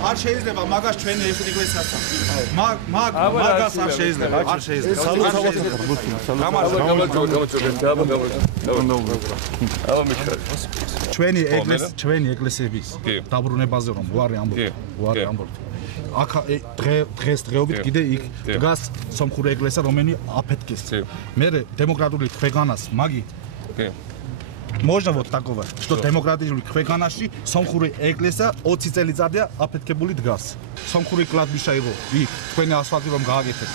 არ შეიძლება მაგას ჩვენი ეს ეკლესიასთან. მაგას არ შეიძლება, არ შეიძლება. ჩვენი ეკლესიების დაბრუნებაზე რომ ვარი ამბობთ. აქ დღესდღეობით კიდე იქ დგას სომხური ეკლესია, რომელიც აფეთქეს. მე დემოკრატიული ქვეყანას მაგი Можно вот такого, что демократически ქვეყანაში სომხური ეკლესია 20 წელიწადია აფეთქებული დგას. სომხური კლადბიშა იყო იქ, თქვენი ასფალტი რომ გააკეთეთ.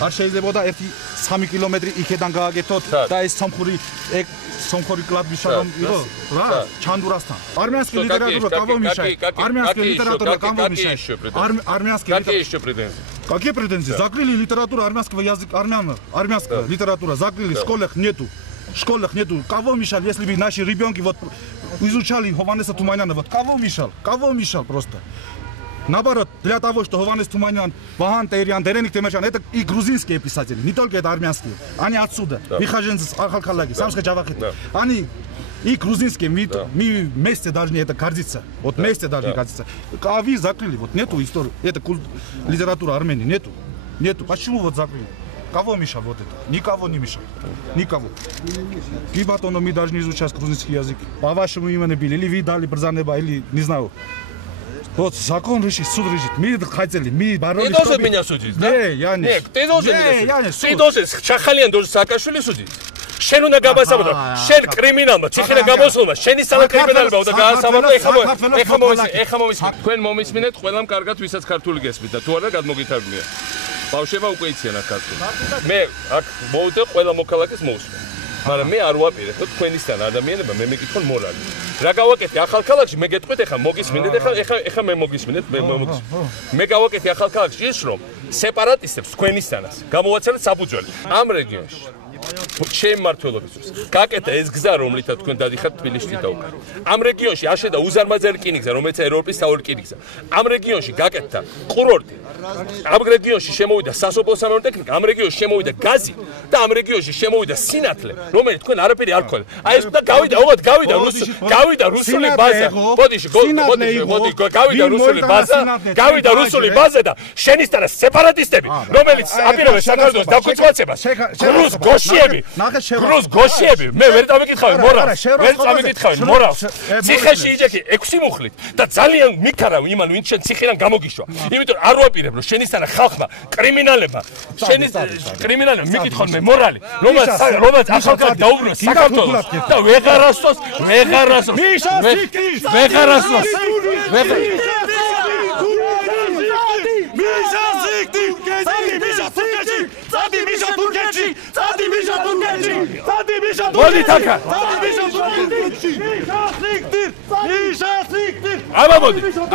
არ შეიძლება და 1-3 კილომეტრი იქედან გააკეთოთ და ეს სომხური კლადბიშა რომ იყო რა, ჩანდურასთან. Армянский литература кого мешает? Армянская литература кого мешает? Армянская Какие еще претензии? Какие претензии? Закрыли литературу армянского языка, армянская литература закрыли, в школах нету. В школах нету. Кого мешал, если бы наши ребенки вот изучали Хованеса Туманяна, вот кого мешал? Кого мешал просто? Наоборот, для того, что Хованес Туманян, Вахан Терян, Дереник Темешан, это и грузинские писатели, не только это армянские. Они отсюда. Выхоженцы с Ахалкалаги, Самска Джавахет. Они и грузинские, мы вместе должны это гордиться. Вот вместе должны гордиться. А вы закрыли, вот нету истории. Это литература Армении, нету. Нету. Почему вот закрыли? Кого мешал вот это? Никого не мешал. Никого. Гибатоно мы должны изучать грузинский язык. По вашему имени били, или вы дали Брзанеба, или не знаю. Вот закон решит, суд решит. Мы хотели, мы боролись. Ты должен меня судить, да? Не, я не. Нет, ты должен меня судить. Ты должен, Чахалиан должен Саакашвили судить. შენ უნდა გაბასაბოდო შენ კრიმინალმა ციხენა გამოსულმა შენი სალა კრიმინალებმა უნდა გაასაბადო ეხა მომისმინეთ თქვენ მომისმინეთ ყველამ კარგად ვისაც ქართული გესმით და თუ არა გადმოგითარგმნია ბავშვებმა უკვე იციან აქ ქართული მე აქ მოვიდე ყველა მოქალაქეს მოვსმენ მაგრამ მე არ ვაპირებ თქვენისგან ადამიანებმა მე მეკითხონ მორალი რა გავაკეთე ახალქალაქში მე გეტყვით ეხა მოგისმინეთ ეხა მე მოგისმინეთ მე გავაკეთე ახალქალაქში ის რომ სეპარატისტებს თქვენისგანაც გამოვაცალეთ საფუძველი ამ რეგიონში ჩემ მმართველობისთვის გაკეთა ეს გზა რომლითაც თქვენ დადიხართ თბილისში დაუკან ამ რეგიონში აშენდა უზარმაზარი რკინიგზა რომელიც ევროპის საორი რკინიგზა ამ რეგიონში გაკეთა კურორტი ამ რეგიონში შემოვიდა სასოფლო-სამეურნეო ტექნიკა ამ რეგიონში შემოვიდა გაზი და ამ რეგიონში შემოვიდა სინათლე რომელიც თქვენ არაფერი არ გქონდა აი ეს და გავიდა რუსული ბაზა გავიდა რუსული ბაზა და შენისთანა სეპარატისტები რომელიც აპირებენ საქართველოს დაქვეითებას Gruz Goshebi, მე ვერ წამიკითხავი მორალს, ვერ წამიკითხავი მორალს. ციხეში იჯექი 6 მუხლით და ძალიან მიქარავ იმან ვინც შენ ციხიდან გამოგიშვა. იმიტომ არ ვაპირებ რომ შენისთანა ხალხმა კრიმინალებმა, მიკითხონ მე მორალი, რომელიც ახალგაზრდა დაუბრუნოს საქართველოს და ვეღარასწოს.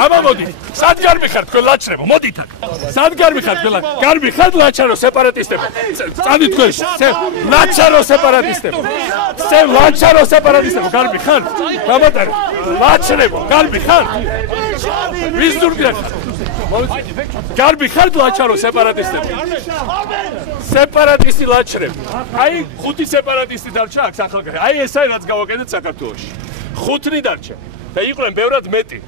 Ამამოდი, სად გარმიხართ თქვენ ლაჩრებო, მოდით აქ. სად გარმიხართ თქვენ გარმიხართ ლაჩარო სეპარატისტებო. წადით თქვენ ლაჩარო სეპარატისტებო, გარმიხართ? გამატარე. ლაჩრებო, გარმიხართ? ვის ზურგდათ? გარმიხართ ლაჩარო სეპარატისტებო. სეპარატისტი ლაჩრები. აი, 5 სეპარატისტი დარჩა აქ ახალგაზრდა. აი ესაა რაც გავაკეთეთ საქართველოში. 5 დარჩა და იყვნენ ბევრად მეტი.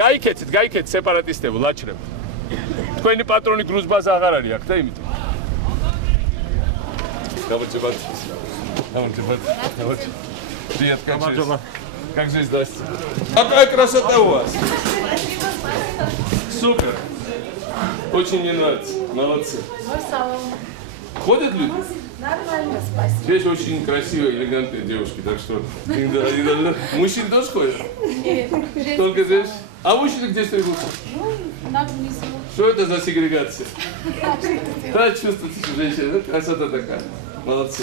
გაიქეცით სეპარატისტებო ლაჩრები. თქვენი პატრონი გრუზბაზა აღარ არის აქ და იმიტომ. გამარჯობათ. Привет, как жизнь, здрасте. Какая красота у вас? Супер. Очень мне нравится. Молодцы. Ходят люди? Нормально, спасибо. Здесь очень красивые, элегантные девушки, так что мужчины тоже ходят? Нет. Только здесь? А мужчины где стригутся? На внизу. Что это за сегрегация? Да, чувствуете, женщина, красота такая. Молодцы.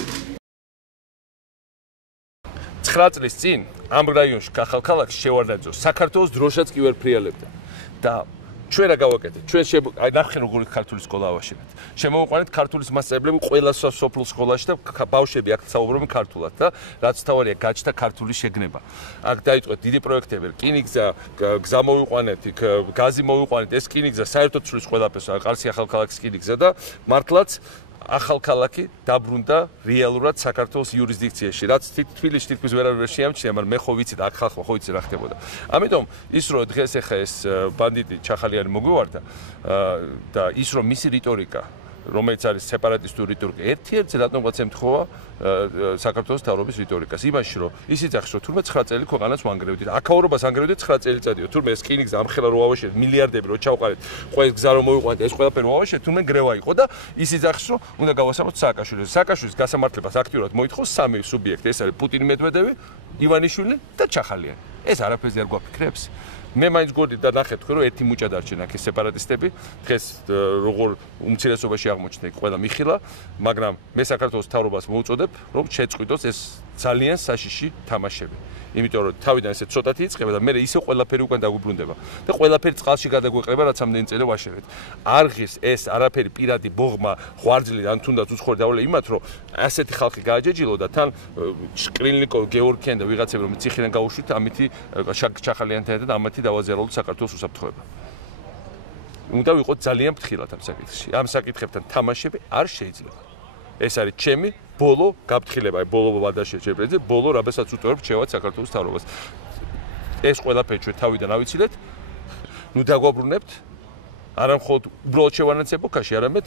9 წლის წინ ამ რაიონში ახალქალაქში შევარდაძო საქართველოს დროშაც კი ვერ ფრიალებდა და ჩვენ რა გავაკეთეთ ჩვენ აი ნახე როგორი ქართული სკოლა ავაშენეთ შემოვიყვანეთ ქართულის მასწავლებლები ყველა სოფლ სკოლაში და ბავშვები აქ საუბრობენ ქართულად და რაც თავარია გაჩნდა ქართული შეგნება აქ დაიწყეთ დიდი პროექტები რკინიგზა გზა მოვიყვანეთ იქ გაზი მოვიყვანეთ ეს რკინიგზა საერთოდ ცვლის ყველაფერს ყარსი ახალქალაქის რკინიგზა და მართლაც ახალქალაქი დაბრუნდა რეალურად საქართველოს იურისდიქციაში, რაც თბილისში თითქმის ვერავინ ვერ შეამჩნია, მაგრამ მე ხო ვიცი და აქ ხალხმა ხო იცი რა ხდებოდა. ამიტომ ის რომ დღეს ახლა ეს ბანდიტი ჩახალიანი მოგვივარდა და ის რომ მისი რიტორიკა რომელიც არის სეპარატისტური რიტორიკა, ერთ-ერთი რატომღაც ემთხოვა საქართველოს მთავრობის რიტორიკას. იმაში რომ ის იძახის რომ თურმე 9 წელი ქვეყანას ვანგრევდით, აქაურობას ანგრევდით 9 წელიწადიო. თურმე ეს რკინიგზა ამხელა რო ავაშეთ, მილიარდები რო ჩავყარეთ, ყველა გზა რომ მოიყვანეთ, ეს ყველაფერი რო ავაშეთ, თურმე გრევა იყო და ის იძახის რომ უნდა გავასამოთ სააკაშვილს. სააკაშვილის გასამართლებას აქტიურად მოითხოვს სამი სუბიექტი, ეს არის პუტინი, მედვედევი, ივანიშვილი და ჩახალიანი. ეს არაფერზე არ გვაფიქრებს. მე მაინც გორდი და ნახეთ თქვენ რომ ერთი მუჭა დარჩენ აქ ეს სეპარატისტები დღეს როგორ უმცირესობაში აღმოჩნდა ყველა მიხილა მაგრამ მე საქართველოს მთავრობას მოუწოდებ რომ შეწყვიტოს ეს ძალიან საშიში თამაშები იმიტომ რომ თავიდან ესე ცოტათი იწყება და მე ისე ყველაფერი უკან დაგვიბრუნდება და ყველაფერი წყალში გადაგვეყრება რაც ამდენი წელი ვაშერეთ არღის ეს არაფერი პირადი ბოღმა ხვარძლი ან თუნდაც უცხოური დავალე იმათ რომ ასეთი ხალხი გააჯეჯილო და თან შკრილნიკოვ გეორგიან და ვიღაცები რომ ციხიდან გაუშვით ამითი ჩახალიანთან და ამათი დავაზიაროთ საქართველოს უსაფრთხოება. უნდა ვიყოთ ძალიან ფრთხილად ამ საკითხში. ამ საკითხებთან თამაშები არ შეიძლება. ეს არის ჩემი ბოლო გაფრთხილება, ბოლო ვადაში შეფრეზე, ბოლო რაბესაც უტოვებ ჩევათ საქართველოს მთავრობას. ეს ყველაფერი ჩვენ თავიდან ავიცილეთ. ნუ დაგვაბრუნებთ. არა მხოლოდ უბრალოდ შევანაც ეპოქაში, არამედ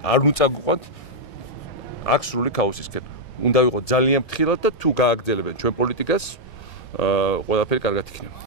არ უწაგვიყვანთ აქ სრული ქაოსისკენ. უნდა ვიყოთ ძალიან ფრთხილად და თუ გააგრძელებენ ჩვენ პოლიტიკას, ყველაფერი კარგად იქნება.